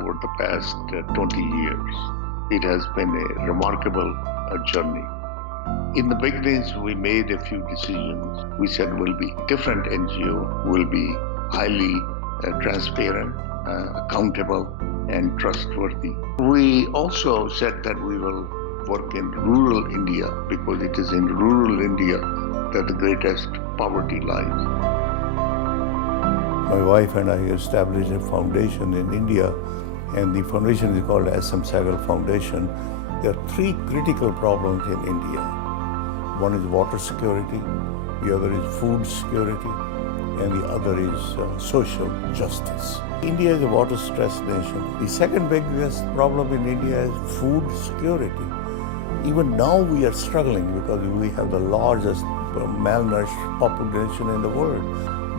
over the past 20 years. It has been a remarkable journey. In the beginnings, we made a few decisions. We said we'll be different NGO, we'll be highly transparent, accountable, and trustworthy. We also said that we will work in rural India because it is in rural India that the greatest poverty lies. My wife and I established a foundation in India, and the foundation is called Sehgal Foundation. There are three critical problems in India. One is water security, the other is food security, and the other is social justice. India is a water-stressed nation. The second biggest problem in India is food security. Even now we are struggling because we have the largest malnourished population in the world.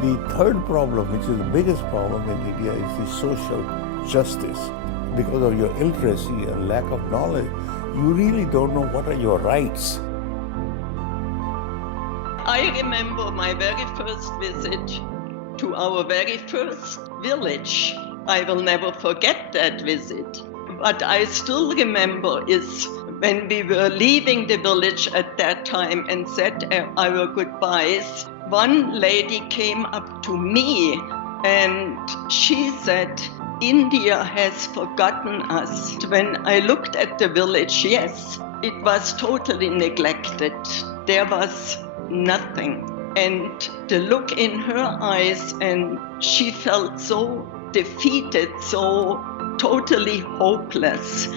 The third problem, which is the biggest problem in India, is the social justice. Because of your illiteracy and lack of knowledge, you really don't know what are your rights. I remember my very first visit to our very first village. I will never forget that visit. What I still remember is when we were leaving the village at that time and said our goodbyes, one lady came up to me and she said, "India has forgotten us." When I looked at the village, yes, it was totally neglected. There was nothing. And the look in her eyes, and she felt so defeated, so totally hopeless.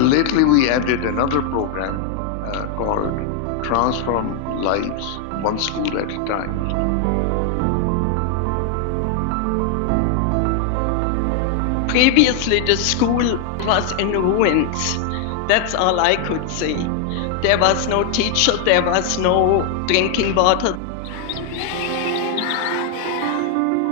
Lately, we added another program called Transform Lives, One School at a Time. Previously, the school was in ruins. That's all I could say. There was no teacher, there was no drinking water.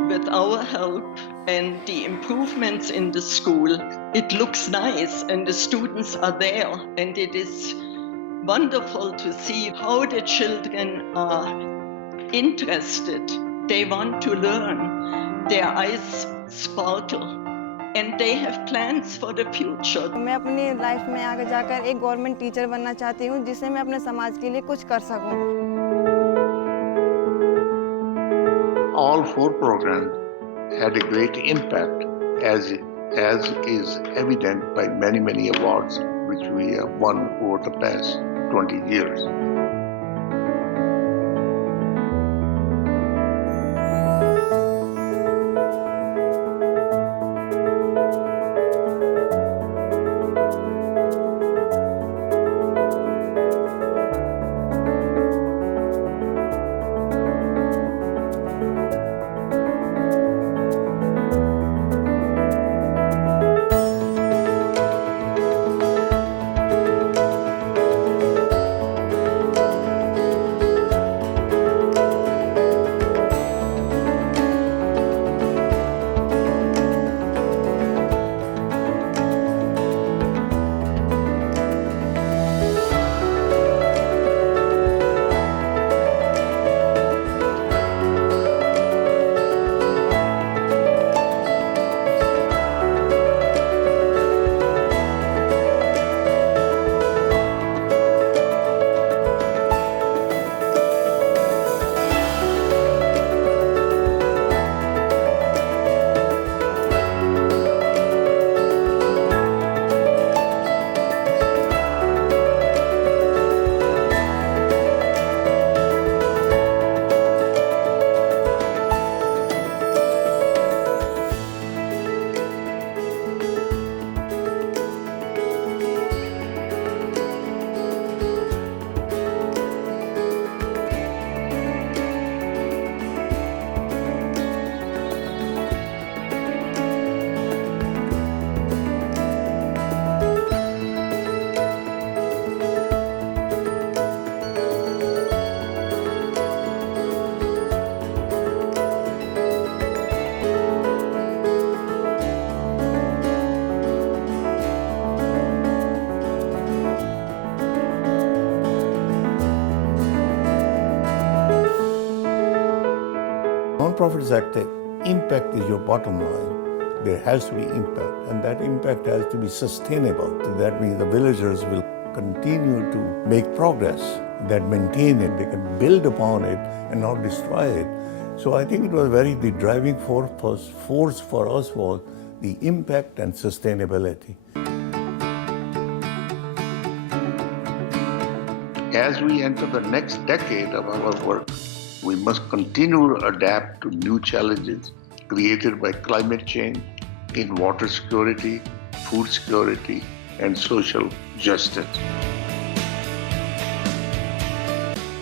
With our help and the improvements in the school, it looks nice and the students are there, and it is wonderful to see how the children are interested. They want to learn. Their eyes sparkle. And they have plans for the future. मैं अपनी life में आगे जाकर एक government teacher बनना चाहती हूँ जिससे मैं अपने समाज के लिए कुछ कर सकूँ. All four programs had a great impact, as is evident by many awards which we have won over the past 20 years. Non-profit sector impact is your bottom line. there has to be impact, and that impact has to be sustainable. That means the villagers will continue to make progress, that maintain it, they can build upon it and not destroy it. So I think it was the driving force for us was the impact and sustainability. As we enter the next decade of our work, we must continue to adapt to new challenges created by climate change in water security, food security, and social justice.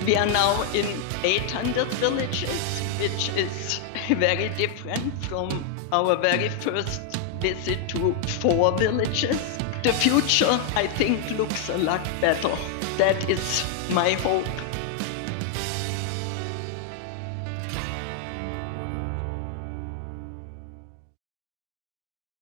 We are now in 800 villages, which is very different from our very first visit to 4 villages. The future, I think, looks a lot better. That is my hope.